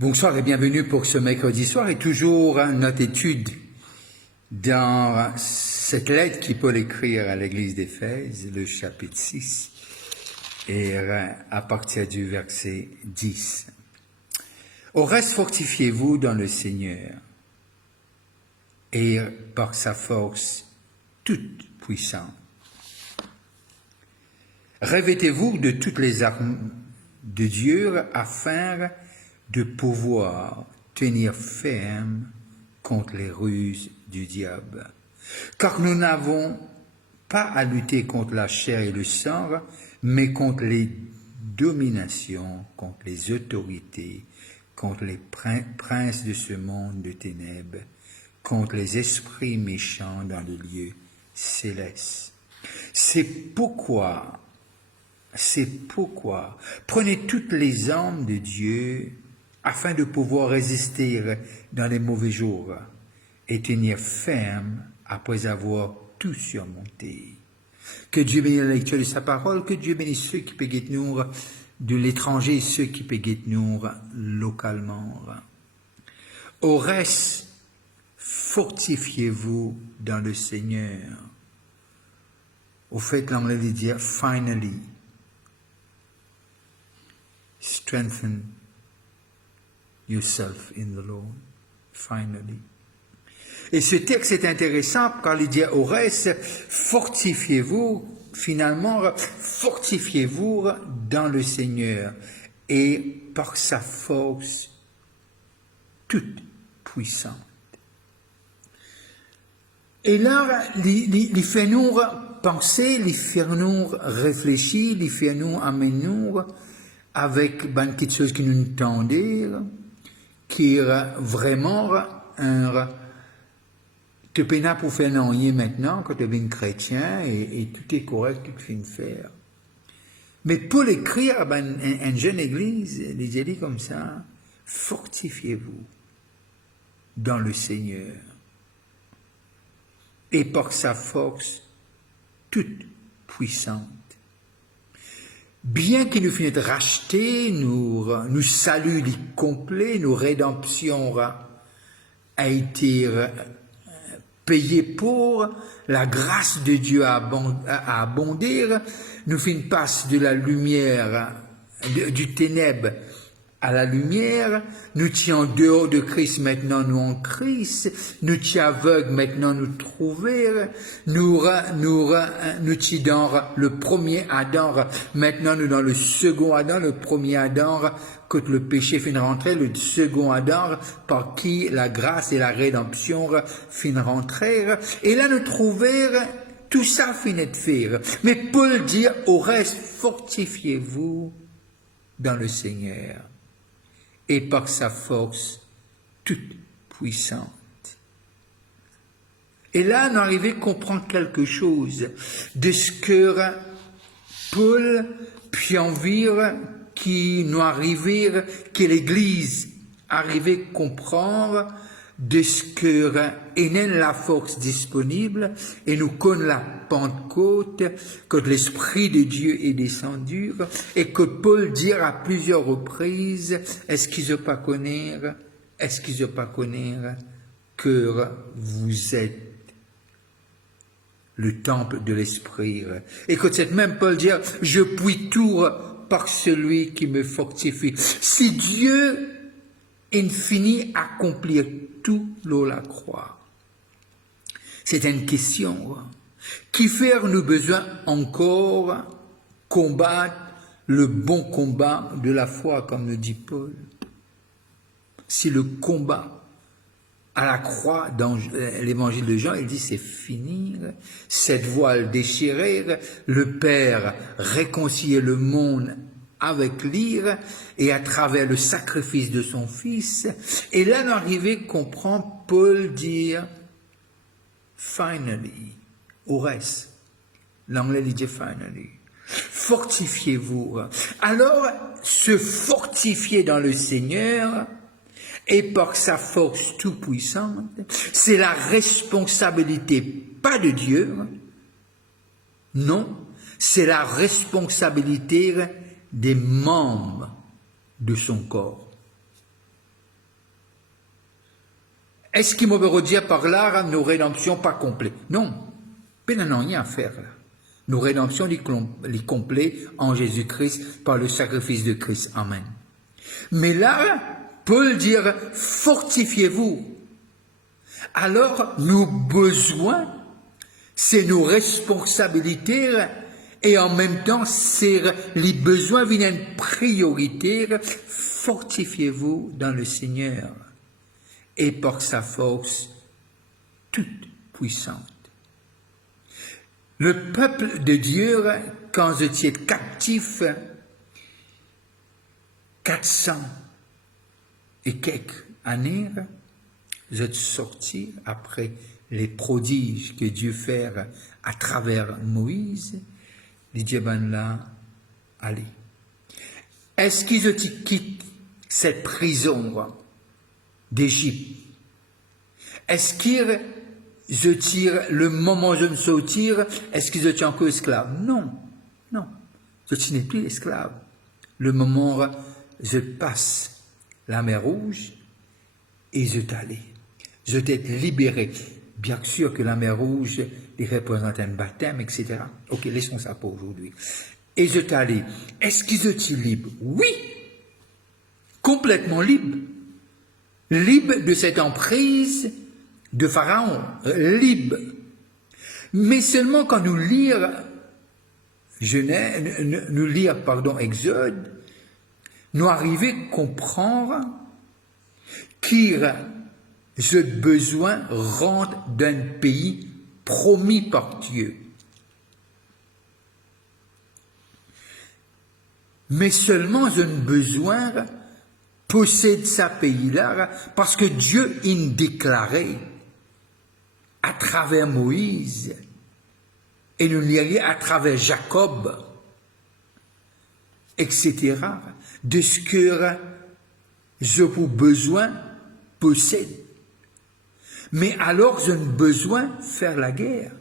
Bonsoir et bienvenue pour ce mercredi soir et toujours notre étude dans cette lettre qui Paul écrit à l'église d'Éphèse, le chapitre 6, et à partir du verset 10. Au reste, fortifiez-vous dans le Seigneur et par sa force toute puissante. Revêtez-vous de toutes les armes de Dieu afin de pouvoir tenir ferme contre les ruses du diable. Car nous n'avons pas à lutter contre la chair et le sang, mais contre les dominations, contre les autorités, contre les princes de ce monde de ténèbres, contre les esprits méchants dans le lieu céleste. C'est pourquoi, prenez toutes les armes de Dieu afin de pouvoir résister dans les mauvais jours et tenir ferme après avoir tout surmonté. Que Dieu bénisse la lecture de sa parole, que Dieu bénisse ceux qui peuvent nous de l'étranger et ceux qui peuvent nous localement. Au reste, fortifiez-vous dans le Seigneur. Au fait, l'anglais veut dire finally. Strengthen yourself in the Lord, finally. Et ce texte est intéressant car il dit au reste, fortifiez-vous, finalement, fortifiez-vous dans le Seigneur et par sa force toute puissante. Et là, il fait nous penser, il fait nous réfléchir, il fait nous amener nous avec quelque chose qui nous entendait, qui est vraiment un te pénal pour faire rien maintenant quand tu es chrétien et tout est correct, tout fait faire. Mais pour l'écrire à une jeune église, il dit comme ça, fortifiez-vous dans le Seigneur et par sa force toute puissante. Bien qu'il nous finisse racheter, nous salut complet, nos rédemptions a été payée pour, la grâce de Dieu a abondé, nous finissons passe de la lumière, du ténèbre à la lumière, nous tiens dehors de Christ, maintenant nous en Christ, nous tiens aveugles, maintenant nous trouver, nous tiens dans le premier Adam, maintenant nous dans le second Adam, le premier Adam, quand le péché finit rentrer, le second Adam, par qui la grâce et la rédemption finissent rentrer, et là nous trouver, tout ça finit de faire. Mais Paul dit, au reste, fortifiez-vous dans le Seigneur et par sa force toute puissante. Et là, on arrive à comprendre quelque chose de ce que Paul puis envire qui nous arrive, que l'Église arrive à comprendre de ce que est la force disponible et nous connaissons la Pentecôte, que l'Esprit de Dieu est descendu et que Paul dit à plusieurs reprises, est-ce qu'ils n'ont pas connaître que vous êtes le temple de l'Esprit. Et que cette même Paul dit, je puis tout par celui qui me fortifie. Si Dieu infini accomplir tout l'eau la croix. C'est une question. Qui fait nous besoin encore combattre le bon combat de la foi, comme le dit Paul? Si le combat à la croix dans l'évangile de Jean, il dit c'est fini, cette voile déchirée, le Père réconcilier le monde avec l'ire et à travers le sacrifice de son Fils. Et là, on arrive à comprendre Paul dire finally, au reste. L'anglais dit finally. Fortifiez-vous. Alors, se fortifier dans le Seigneur et par sa force tout puissante, c'est la responsabilité, pas de Dieu, non, c'est la responsabilité des membres de son corps. Est-ce qu'il me veut dire par là nos rédemptions pas complètes? Non, il n'y a rien à faire là. Nos rédemptions les complètes en Jésus-Christ par le sacrifice de Christ. Amen. Mais là, Paul dit, fortifiez-vous. Alors, nos besoins, c'est nos responsabilités et en même temps, c'est les besoins viennent prioritaires. Fortifiez-vous dans le Seigneur et par sa force toute puissante. Le peuple de Dieu, quand vous étiez captif, 400 et quelques années, vous êtes sortis après les prodiges que Dieu fait à travers Moïse, il dit, ben là, allez. Est-ce qu'ils quittent cette prison d'Égypte? Est-ce qu'ils se tirent, le moment où je me sortir, est-ce qu'ils étaient encore esclaves? Non, non, je n'ai plus esclave. Le moment où je passe la mer Rouge et je t'allais. Je t'ai libéré. Bien sûr que la mer Rouge les représente un baptême, etc. Ok, laissons ça pour aujourd'hui. Et je t'allais. Est-ce qu'ils étaient libres? Oui, complètement libres. Libres de cette emprise de Pharaon, libre. Mais seulement quand nous lire Exode, nous arrivons à comprendre qu'il ce besoin rentre d'un pays promis par Dieu. Mais seulement un besoin possède ce pays-là parce que Dieu a déclaré à travers Moïse, et nous l'y à travers Jacob, etc., de ce que je pour besoin possède. Mais alors, je n'ai besoin de faire la guerre.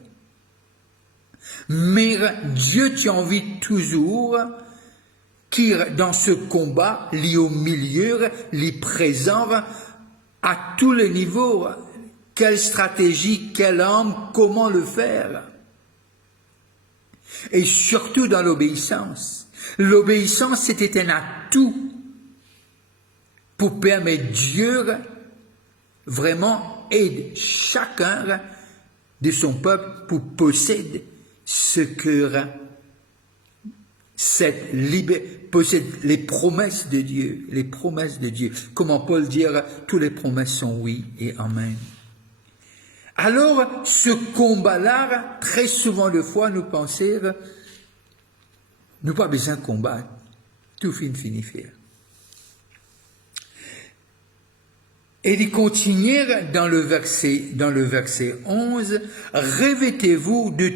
Mais Dieu t'a envie toujours qu'il, dans ce combat, lié au milieu, les présent à tous les niveaux. Quelle stratégie, quelle arme, comment le faire? Et surtout dans l'obéissance. L'obéissance, c'était un atout pour permettre Dieu vraiment aide chacun de son peuple pour posséder ce que possède les promesses de Dieu, les promesses de Dieu. Comment Paul dit, toutes les promesses sont oui et amen. Alors, ce combat-là, très souvent de fois, nous pensons, nous pas besoin de combattre, tout fini faire. Et il continue dans le verset 11, revêtez-vous de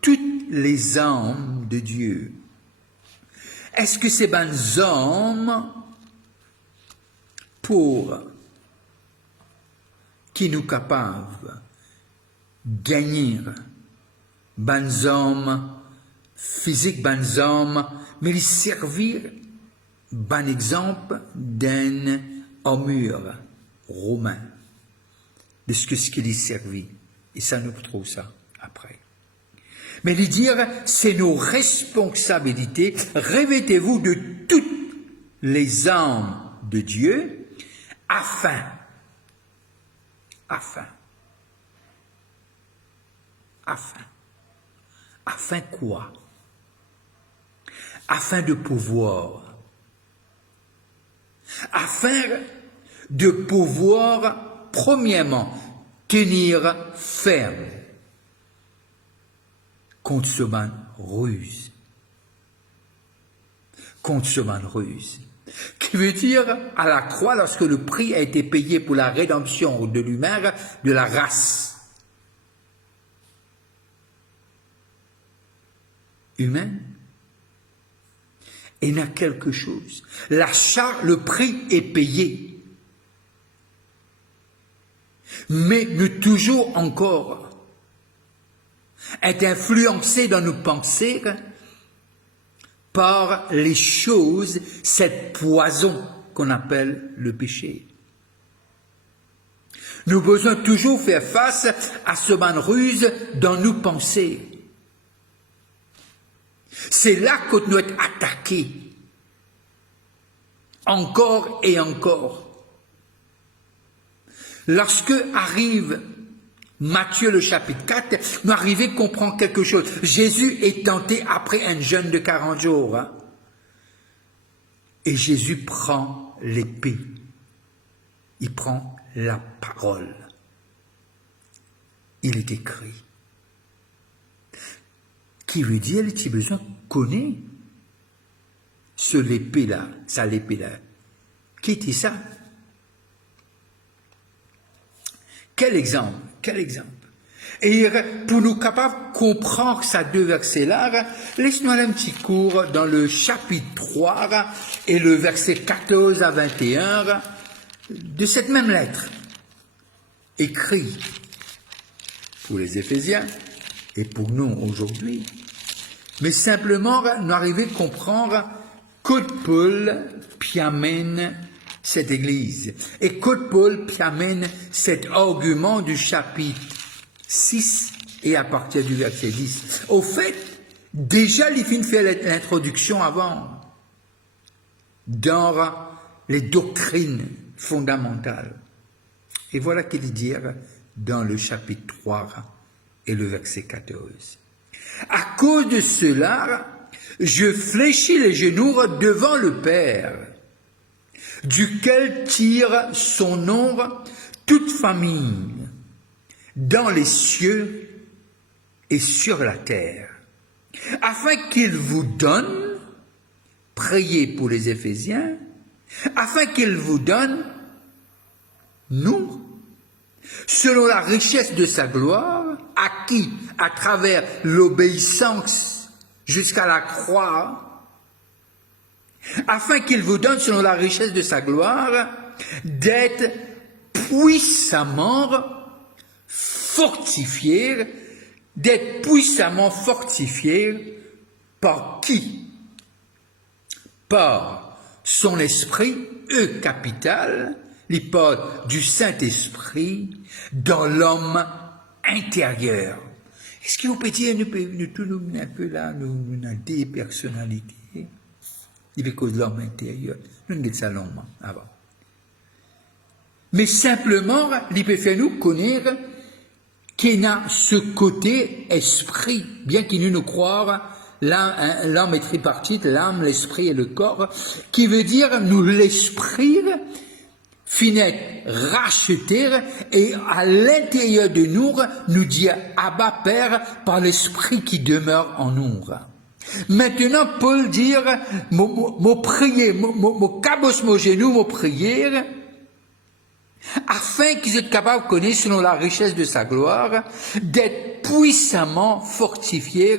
toutes les armes de Dieu. Est-ce que c'est bonnes armes pour qui nous capables gagner bonnes armes physiques, bonnes armes, mais les servir bon exemple d'un armure romain, de ce qu'il y servit. Et ça, nous trouve ça après. Mais lui dire, c'est nos responsabilités. Revêtez-vous de toutes les armes de Dieu, afin quoi? Afin de pouvoir. Afin de pouvoir, premièrement, tenir ferme contre ce man ruse. Contre ce man ruse. Qui veut dire, à la croix, lorsque le prix a été payé pour la rédemption de l'humain, de la race humaine, il y a quelque chose. L'achat, le prix est payé. Mais nous toujours encore être influencés dans nos pensées par les choses, cette poison qu'on appelle le péché. Nous devons toujours faire face à ce man ruse dans nos pensées. C'est là que nous sommes attaqués. Encore et encore. Lorsque arrive Matthieu le chapitre 4, nous arrivons à comprendre quelque chose. Jésus est tenté après un jeûne de 40 jours. Hein? Et Jésus prend l'épée. Il prend la parole. Il est écrit. Qui veut dire, il a besoin de connaître ce l'épée-là, ça l'épée-là. Qui était ça? Quel exemple? Quel exemple? Et pour nous capables de comprendre ces deux versets-là, laisse-nous aller un petit cours dans le chapitre 3 et le verset 14 à 21 de cette même lettre, écrit pour les Éphésiens et pour nous aujourd'hui, mais simplement nous arriver à comprendre que Paul puis amène cette église et que Paul puis amène cet argument du chapitre 6 et à partir du verset 10. Au fait, déjà il finit de faire l'introduction avant dans les doctrines fondamentales. Et voilà qu'il dit dans le chapitre 3 et le verset 14. À cause de cela, je fléchis les genoux devant le Père, duquel tire son nom toute famille, dans les cieux et sur la terre, afin qu'il vous donne, priez pour les Éphésiens, afin qu'il vous donne, nous, selon la richesse de sa gloire, acquis à travers l'obéissance jusqu'à la croix, afin qu'il vous donne, selon la richesse de sa gloire, d'être puissamment fortifié, par qui? Par son esprit, capital, l'hypothèse du Saint-Esprit, dans l'homme intérieur. Est-ce que vous pouvez dire, nous tous nous un peu là, nous avons des personnalités, il est cause de l'homme intérieur, nous ne ça longuement avant. Mais simplement, il peut faire nous connaître qu'il a ce côté esprit, bien qu'il nous croire, l'âme est tripartite, l'âme, l'esprit et le corps, qui veut dire nous l'esprit finit racheter et à l'intérieur de nous dire Abba Père par l'esprit qui demeure en nous. Maintenant, Paul dit, mon prière, mon cabos, mon genou, mon prière, afin qu'ils soient capables de connaître, selon la richesse de sa gloire, d'être puissamment fortifiés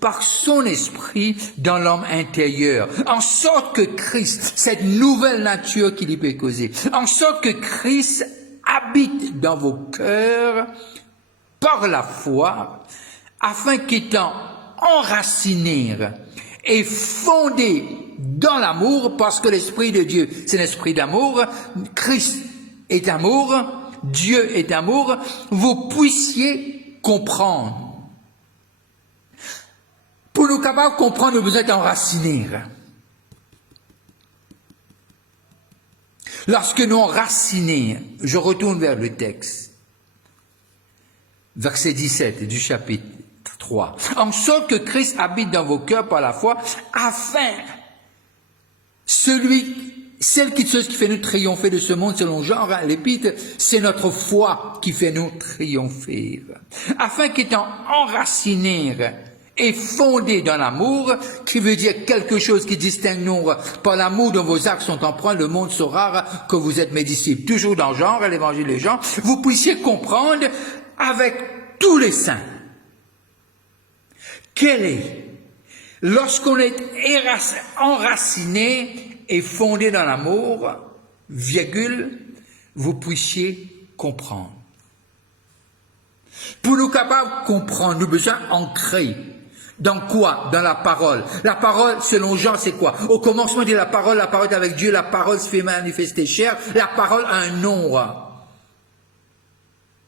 par son esprit dans l'homme intérieur, en sorte que Christ, cette nouvelle nature qu'il y peut causer, en sorte que Christ habite dans vos cœurs par la foi, afin qu'étant enracinés et fondés dans l'amour, parce que l'Esprit de Dieu, c'est l'Esprit d'amour, Christ est amour, Dieu est amour, vous puissiez comprendre. Pour nous capables de comprendre, vous êtes enracinés. Lorsque nous enracinés, je retourne vers le texte, verset 17 du chapitre 3, en sorte que Christ habite dans vos cœurs par la foi, afin celle qui fait nous triompher de ce monde selon Jean, l'épître, c'est notre foi qui fait nous triompher. Afin qu'étant enracinés et fondés dans l'amour, qui veut dire quelque chose qui distingue nous par l'amour dont vos actes sont empreints, le monde saura que vous êtes mes disciples. Toujours dans Jean, l'évangile de Jean, vous puissiez comprendre avec tous les saints. Quel est, lorsqu'on est enraciné et fondé dans l'amour, virgule, vous puissiez comprendre. Pour nous capables de comprendre, nous avons besoin d'ancrer. Dans quoi? Dans la parole. La parole, selon Jean, c'est quoi? Au commencement de la parole est avec Dieu, la parole se fait manifester chair, la parole a un nom.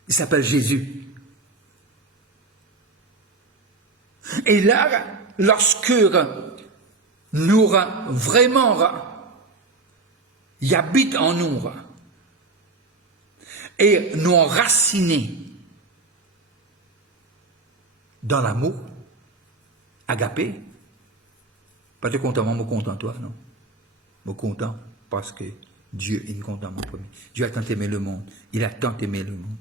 Il s'appelle Jésus. Et là, lorsque nous vraiment, il habite en nous, et nous enracinés dans l'amour, agapé, pas de content, moi, je suis content, toi, non? Je suis content parce que Dieu est content, mon premier. Dieu a tant aimé le monde, il a tant aimé le monde,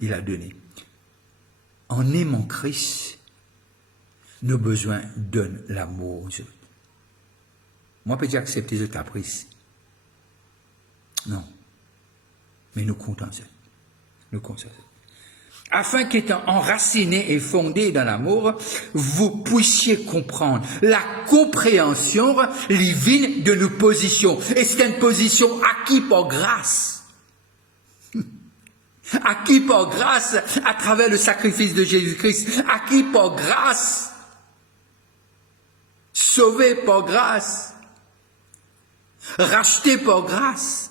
il a donné. En aimant Christ, nos besoins donnent l'amour aux autres. Moi, je peux dire accepter ce caprice. Non. Mais nous comptons ça. Nous comptons ça. Afin qu'étant enracinés et fondés dans l'amour, vous puissiez comprendre la compréhension divine de nos positions. Et c'est une position acquise par grâce. Acquis par grâce à travers le sacrifice de Jésus-Christ. Acquis par grâce. Sauvé par grâce. Racheté par grâce.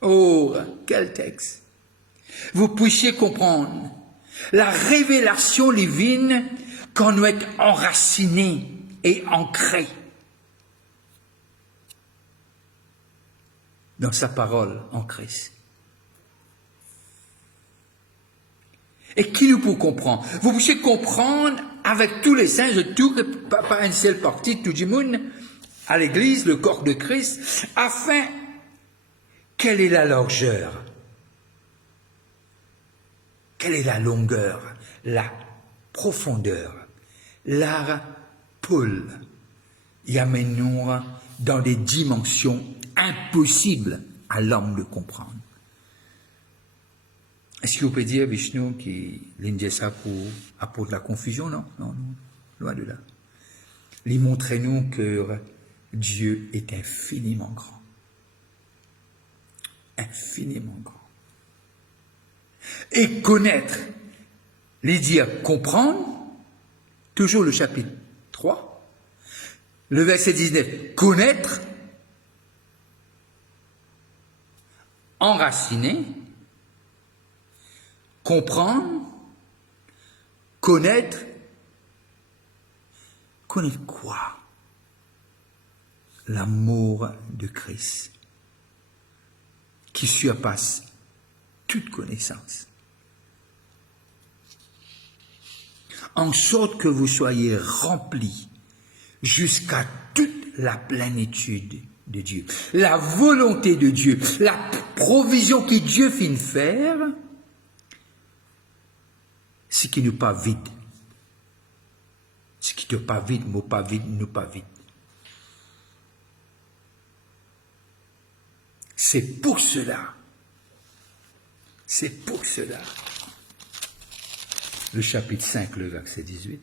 Oh, quel texte! Vous puissiez comprendre la révélation divine quand nous sommes enracinés et ancrés dans sa parole en Christ. Et qui nous peut comprendre? Vous puissiez comprendre avec tous les saints, pas une seule partie, tout le monde, à l'église, le corps de Christ, afin quelle est la largeur? Quelle est la longueur? La profondeur? La pôle? Il amène-nous dans des dimensions impossibles à l'homme de comprendre. Est-ce que vous pouvez dire, Vishnu, qu'il dit ça pour apporter la confusion? Non, non, non, loin de là. Il montre-nous que Dieu est infiniment grand. Infiniment grand. Et connaître, les dire comprendre, toujours le chapitre 3, le verset 19, connaître, enraciner, comprendre, connaître quoi? L'amour de Christ, qui surpasse toute connaissance. En sorte que vous soyez remplis jusqu'à toute la plénitude de Dieu. La volonté de Dieu, la provision que Dieu finit faire, c'est qui nous pas vide. Ce qui ne pas vide, mot pas vide, nous pas vide. C'est pour cela. C'est pour cela. Le chapitre 5, le verset 18.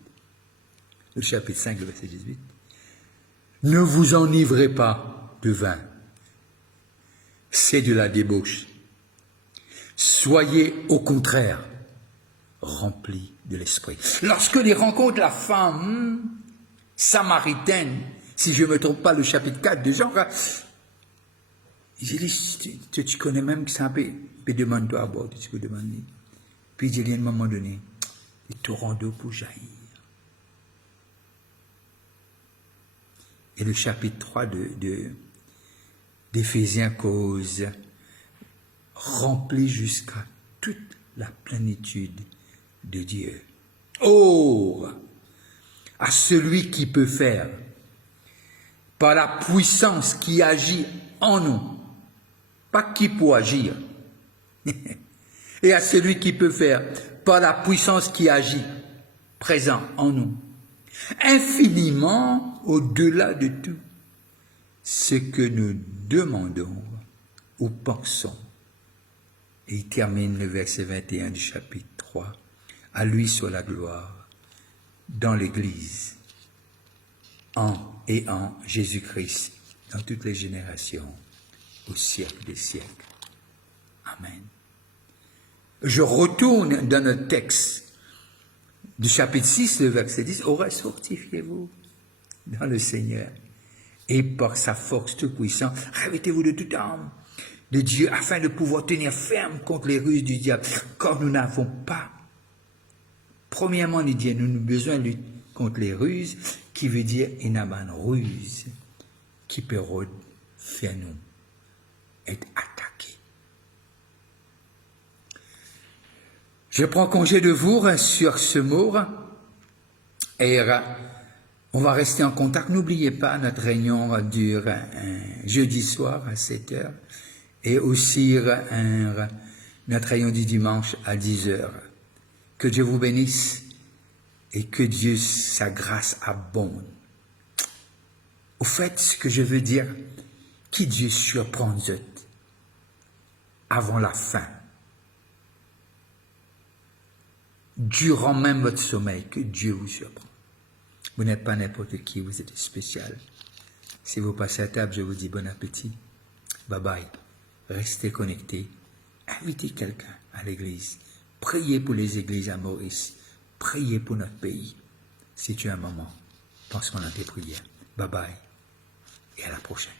Le chapitre 5, le verset 18. Ne vous enivrez pas de vin. C'est de la débauche. Soyez au contraire remplis de l'esprit. Lorsque les rencontres la femme samaritaine, si je ne me trompe pas, le chapitre 4 de Jean, j'ai dit, tu connais même que ça puis demande-toi à boire, tu peux demander. Puis j'ai dit à un moment donné, les torrents d'eau pour jaillir. Et le chapitre 3 d'Éphésiens cause, rempli jusqu'à toute la plénitude de Dieu. Oh, à celui qui peut faire, par la puissance qui agit en nous, pas qui peut agir, et à celui qui peut faire, par la puissance qui agit, présent en nous, infiniment au-delà de tout ce que nous demandons ou pensons. Et il termine le verset 21 du chapitre 3. À lui soit la gloire dans l'Église, en et en Jésus-Christ, dans toutes les générations, au siècle des siècles. Amen. Je retourne dans notre texte du chapitre 6, le verset 10. Au reste, fortifiez-vous dans le Seigneur et par sa force toute puissante. Revêtez-vous de toute âme, de Dieu afin de pouvoir tenir ferme contre les ruses du diable. Quand nous n'avons pas, premièrement, nous dit, nous avons besoin de lutter contre les ruses, qui veut dire il n'y a pas de ruse qui peut faire nous être attaqués. Je prends congé de vous sur ce mot et on va rester en contact. N'oubliez pas, notre réunion dure jeudi soir à 7 h et aussi notre réunion du dimanche à 10 h. Que Dieu vous bénisse et que Dieu, sa grâce abonde. Au fait, ce que je veux dire, que Dieu surprend avant la fin. Durant même votre sommeil, que Dieu vous surprend. Vous n'êtes pas n'importe qui, vous êtes spécial. Si vous passez à table, je vous dis bon appétit. Bye bye. Restez connectés. Invitez quelqu'un à l'église. Priez pour les églises à Maurice. Priez pour notre pays. Si tu as un moment, pense qu'on a tes prières. Bye bye. Et à la prochaine.